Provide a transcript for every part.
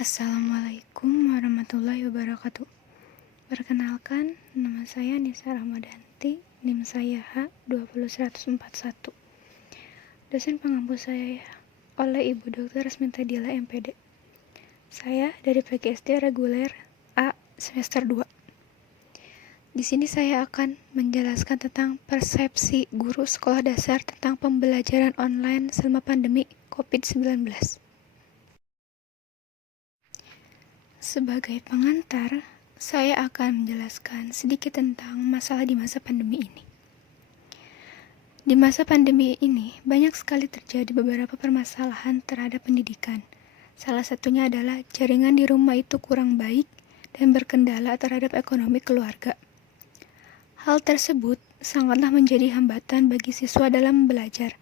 Assalamualaikum warahmatullahi wabarakatuh. Perkenalkan, nama saya Nisa Rahmadanti, NIM saya H20141. Dosen pengampu saya oleh Ibu Dr. Resminta Dila MPD. Saya dari PGSD reguler A semester 2. Di sini saya akan menjelaskan tentang persepsi guru sekolah dasar tentang pembelajaran online selama pandemi COVID-19. Sebagai pengantar, saya akan menjelaskan sedikit tentang masalah di masa pandemi ini. Di masa pandemi ini, banyak sekali terjadi beberapa permasalahan terhadap pendidikan. Salah satunya adalah jaringan di rumah itu kurang baik dan berkendala terhadap ekonomi keluarga. Hal tersebut sangatlah menjadi hambatan bagi siswa dalam belajar.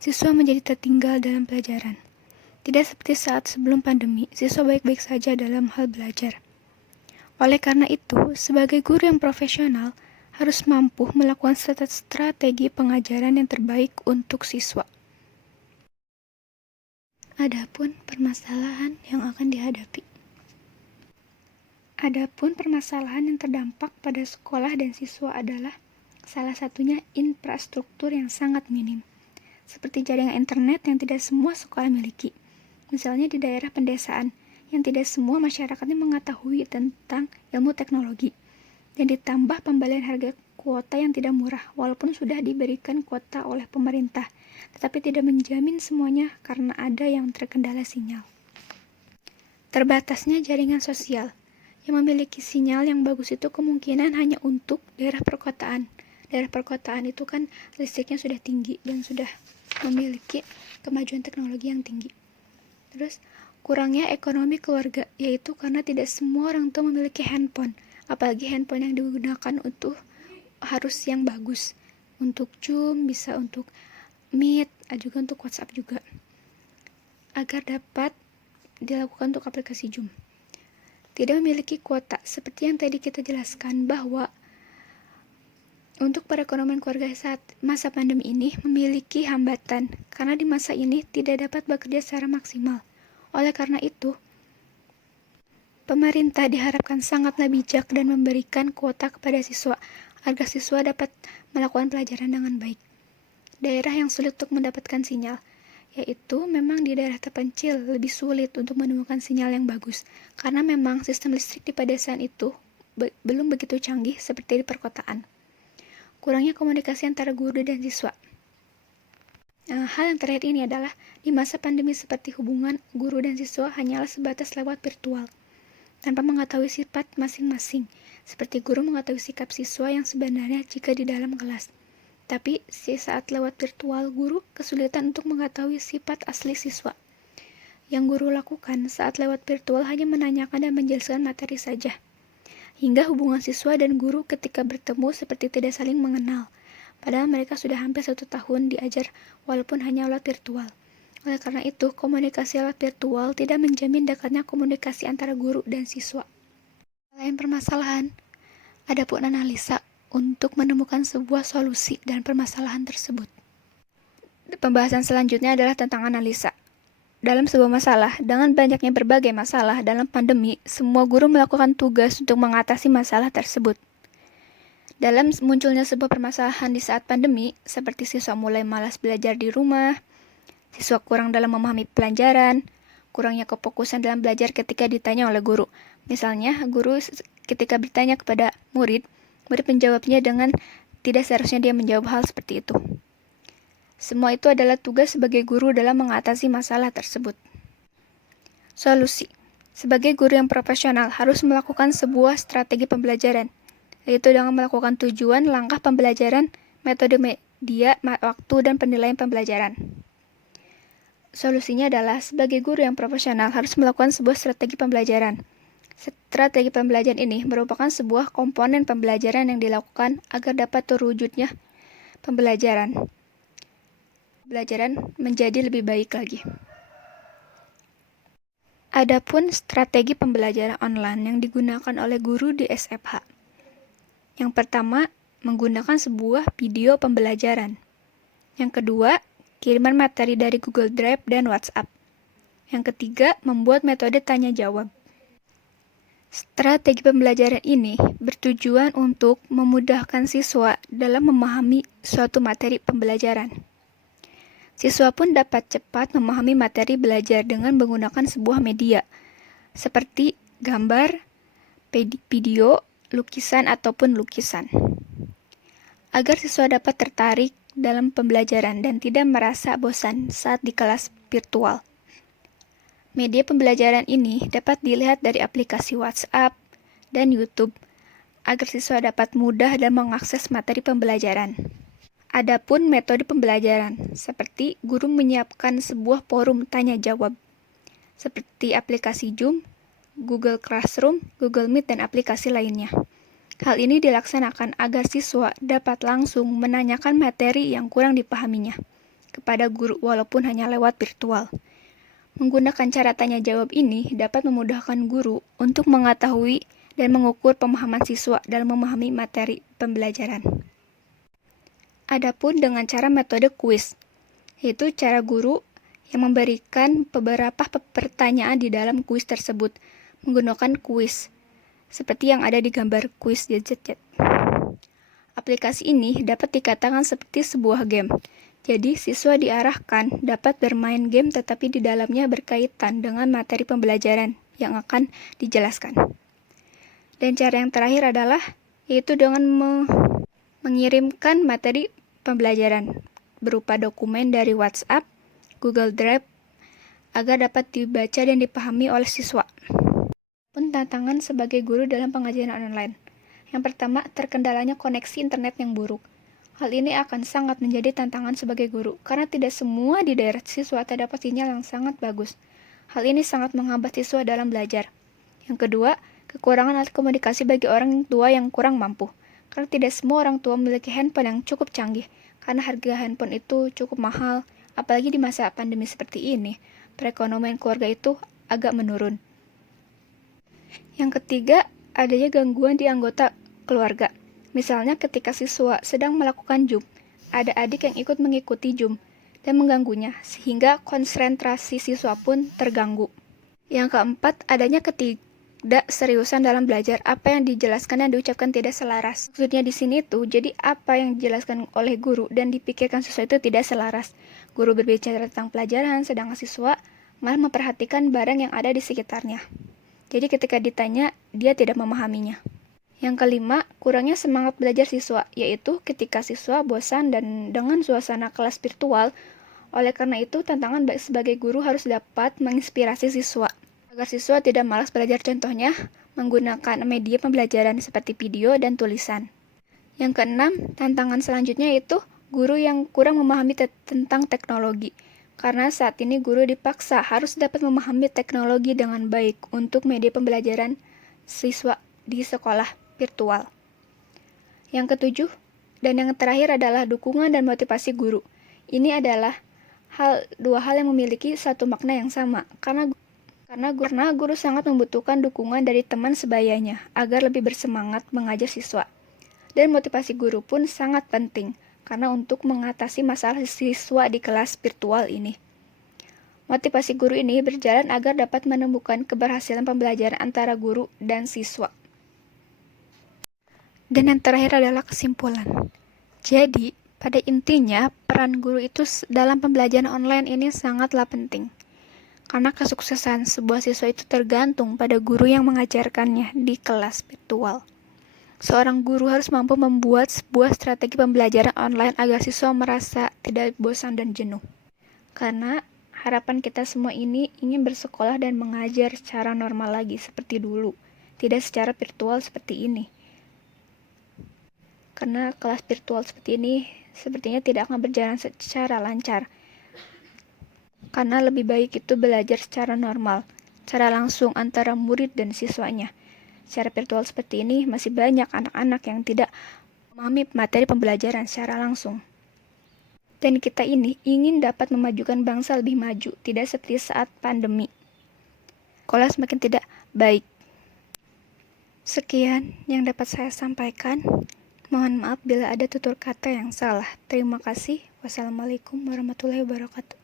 Siswa menjadi tertinggal dalam pelajaran. Tidak seperti saat sebelum pandemi, siswa baik-baik saja dalam hal belajar. Oleh karena itu, sebagai guru yang profesional, harus mampu melakukan strategi pengajaran yang terbaik untuk siswa. Adapun permasalahan yang akan dihadapi. Adapun permasalahan yang terdampak pada sekolah dan siswa adalah salah satunya infrastruktur yang sangat minim, seperti jaringan internet yang tidak semua sekolah miliki. Misalnya di daerah pedesaan, yang tidak semua masyarakatnya mengetahui tentang ilmu teknologi. Dan ditambah pembelian harga kuota yang tidak murah, walaupun sudah diberikan kuota oleh pemerintah, tetapi tidak menjamin semuanya karena ada yang terkendala sinyal. Terbatasnya jaringan sosial, yang memiliki sinyal yang bagus itu kemungkinan hanya untuk daerah perkotaan. Daerah perkotaan itu kan listriknya sudah tinggi dan sudah memiliki kemajuan teknologi yang tinggi. Terus, kurangnya ekonomi keluarga, yaitu karena tidak semua orang tua memiliki handphone, apalagi handphone yang digunakan untuk harus yang bagus. Untuk Zoom, bisa untuk Meet, juga untuk WhatsApp juga. Agar dapat dilakukan untuk aplikasi Zoom. Tidak memiliki kuota, seperti yang tadi kita jelaskan bahwa untuk perekonomian keluarga saat masa pandemi ini memiliki hambatan, karena di masa ini tidak dapat bekerja secara maksimal. Oleh karena itu, pemerintah diharapkan sangatlah bijak dan memberikan kuota kepada siswa, agar siswa dapat melakukan pelajaran dengan baik. Daerah yang sulit untuk mendapatkan sinyal, yaitu memang di daerah terpencil lebih sulit untuk menemukan sinyal yang bagus, karena memang sistem listrik di pedesaan itu belum begitu canggih seperti di perkotaan. Kurangnya komunikasi antara guru dan siswa. Hal yang terakhir ini adalah di masa pandemi seperti hubungan guru dan siswa hanyalah sebatas lewat virtual, tanpa mengetahui sifat masing-masing, seperti guru mengetahui sikap siswa yang sebenarnya jika di dalam kelas. Tapi saat lewat virtual, guru kesulitan untuk mengetahui sifat asli siswa. Yang guru lakukan saat lewat virtual hanya menanyakan dan menjelaskan materi saja. Hingga hubungan siswa dan guru ketika bertemu seperti tidak saling mengenal, padahal mereka sudah hampir 1 tahun diajar walaupun hanya lewat virtual. Oleh karena itu, komunikasi lewat virtual tidak menjamin dekatnya komunikasi antara guru dan siswa. Selain permasalahan, ada pun analisa untuk menemukan sebuah solusi dan permasalahan tersebut. Pembahasan selanjutnya adalah tentang analisa. Dalam sebuah masalah, dengan banyaknya berbagai masalah dalam pandemi, semua guru melakukan tugas untuk mengatasi masalah tersebut. Dalam munculnya sebuah permasalahan di saat pandemi, seperti siswa mulai malas belajar di rumah, siswa kurang dalam memahami pelajaran, kurangnya kefokusan dalam belajar ketika ditanya oleh guru. Misalnya, guru ketika bertanya kepada murid menjawabnya dengan tidak seharusnya dia menjawab hal seperti itu. Semua itu adalah tugas sebagai guru dalam mengatasi masalah tersebut. Solusi. Sebagai guru yang profesional harus melakukan sebuah strategi pembelajaran, yaitu dengan melakukan tujuan, langkah pembelajaran, metode media, waktu, dan penilaian pembelajaran. Solusinya adalah sebagai guru yang profesional harus melakukan sebuah strategi pembelajaran. Strategi pembelajaran ini merupakan sebuah komponen pembelajaran yang dilakukan agar dapat terwujudnya pembelajaran menjadi lebih baik lagi. Adapun strategi pembelajaran online yang digunakan oleh guru di SFH. Yang pertama, menggunakan sebuah video pembelajaran. Yang kedua, kiriman materi dari Google Drive dan WhatsApp. Yang ketiga, membuat metode tanya-jawab. Strategi pembelajaran ini bertujuan untuk memudahkan siswa dalam memahami suatu materi pembelajaran. Siswa pun dapat cepat memahami materi belajar dengan menggunakan sebuah media, seperti gambar, video, lukisan, ataupun lukisan. Agar siswa dapat tertarik dalam pembelajaran dan tidak merasa bosan saat di kelas virtual. Media pembelajaran ini dapat dilihat dari aplikasi WhatsApp dan YouTube, agar siswa dapat mudah dan mengakses materi pembelajaran. Adapun metode pembelajaran, seperti guru menyiapkan sebuah forum tanya-jawab, seperti aplikasi Zoom, Google Classroom, Google Meet, dan aplikasi lainnya. Hal ini dilaksanakan agar siswa dapat langsung menanyakan materi yang kurang dipahaminya kepada guru walaupun hanya lewat virtual. Menggunakan cara tanya-jawab ini dapat memudahkan guru untuk mengetahui dan mengukur pemahaman siswa dalam memahami materi pembelajaran. Adapun dengan cara metode kuis, yaitu cara guru yang memberikan beberapa pertanyaan di dalam kuis tersebut menggunakan kuis, seperti yang ada di gambar kuis gadget. Aplikasi ini dapat dikatakan seperti sebuah game. Jadi, siswa diarahkan dapat bermain game tetapi di dalamnya berkaitan dengan materi pembelajaran yang akan dijelaskan. Dan cara yang terakhir adalah yaitu dengan mengirimkan materi pembelajaran berupa dokumen dari WhatsApp, Google Drive, agar dapat dibaca dan dipahami oleh siswa. Pun tantangan sebagai guru dalam pengajaran online. Yang pertama, terkendalanya koneksi internet yang buruk. Hal ini akan sangat menjadi tantangan sebagai guru, karena tidak semua di daerah siswa terdapat sinyal yang sangat bagus. Hal ini sangat menghambat siswa dalam belajar. Yang kedua, kekurangan alat komunikasi bagi orang tua yang kurang mampu, karena tidak semua orang tua memiliki handphone yang cukup canggih, karena harga handphone itu cukup mahal, apalagi di masa pandemi seperti ini, perekonomian keluarga itu agak menurun. Yang ketiga, adanya gangguan di anggota keluarga. Misalnya ketika siswa sedang melakukan Zoom, ada adik yang ikut mengikuti Zoom dan mengganggunya, sehingga konsentrasi siswa pun terganggu. Yang keempat, adanya ketidakseriusan dalam belajar. Apa yang dijelaskan dan diucapkan tidak selaras. Maksudnya di sini tuh, jadi apa yang dijelaskan oleh guru dan dipikirkan siswa itu tidak selaras. Guru berbicara tentang pelajaran, sedangkan siswa malah memperhatikan barang yang ada di sekitarnya. Jadi ketika ditanya, dia tidak memahaminya. Yang kelima, kurangnya semangat belajar siswa, yaitu ketika siswa bosan dan dengan suasana kelas virtual. Oleh karena itu, tantangan sebagai guru harus dapat menginspirasi siswa, agar siswa tidak malas belajar, contohnya menggunakan media pembelajaran seperti video dan tulisan. Yang keenam, tantangan selanjutnya yaitu guru yang kurang memahami tentang teknologi. Karena saat ini guru dipaksa harus dapat memahami teknologi dengan baik untuk media pembelajaran siswa di sekolah virtual. Yang ketujuh, dan yang terakhir adalah dukungan dan motivasi guru. Ini adalah dua hal yang memiliki satu makna yang sama, karena guru sangat membutuhkan dukungan dari teman sebayanya agar lebih bersemangat mengajar siswa. Dan motivasi guru pun sangat penting, karena untuk mengatasi masalah siswa di kelas virtual ini. Motivasi guru ini berjalan agar dapat menemukan keberhasilan pembelajaran antara guru dan siswa. Dan yang terakhir adalah kesimpulan. Jadi, pada intinya, peran guru itu dalam pembelajaran online ini sangatlah penting. Karena kesuksesan sebuah siswa itu tergantung pada guru yang mengajarkannya di kelas virtual. Seorang guru harus mampu membuat sebuah strategi pembelajaran online agar siswa merasa tidak bosan dan jenuh. Karena harapan kita semua ini ingin bersekolah dan mengajar secara normal lagi seperti dulu, tidak secara virtual seperti ini. Karena kelas virtual seperti ini sepertinya tidak akan berjalan secara lancar. Karena lebih baik itu belajar secara normal, secara langsung antara murid dan siswanya. Secara virtual seperti ini masih banyak anak-anak yang tidak memahami materi pembelajaran secara langsung. Dan kita ini ingin dapat memajukan bangsa lebih maju, tidak seperti saat pandemi. Sekolah semakin tidak baik. Sekian yang dapat saya sampaikan. Mohon maaf bila ada tutur kata yang salah. Terima kasih. Wassalamualaikum warahmatullahi wabarakatuh.